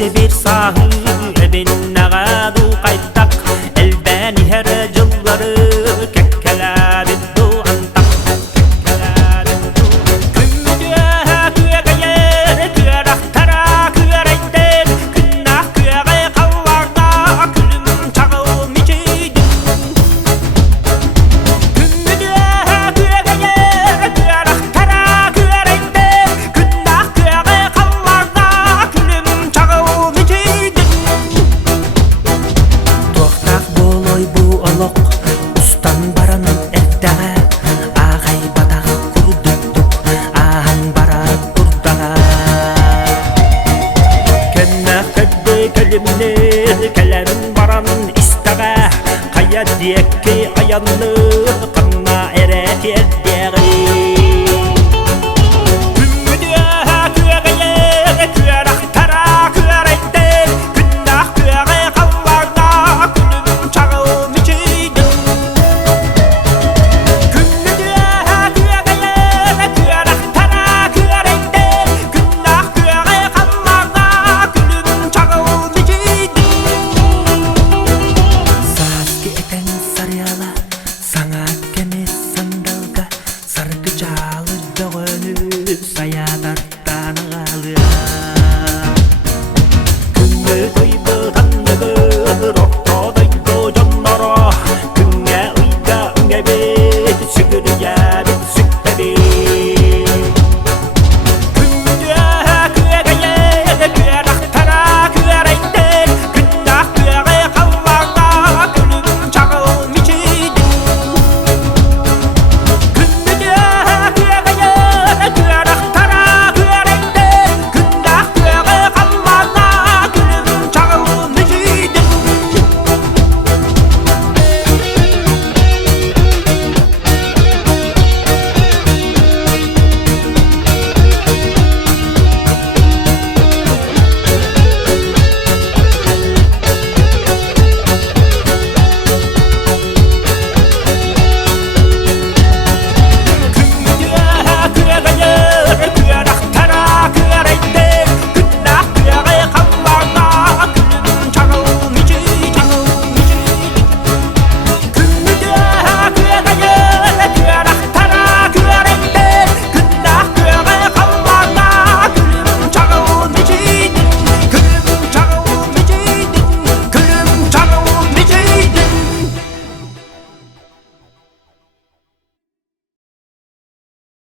geçti bir sahı evine gadu kaytak elbeni her yılları kekkela bir duantak kümmüdüğe küye gayer küye rahtara küye reyden künnah küye gay kallarda külüm çağım içiydin kümmüdüğe küye gayer küye rahtara küye reyden künnah küye gay kallarda külüm çağım içiydin Tohtak boloy bu olok ustan baranın erdağa ağay badağı kurduktuk ahan bara burdağa kennah kadde kelimni kelem baran istağa kaya diyekki ayanlı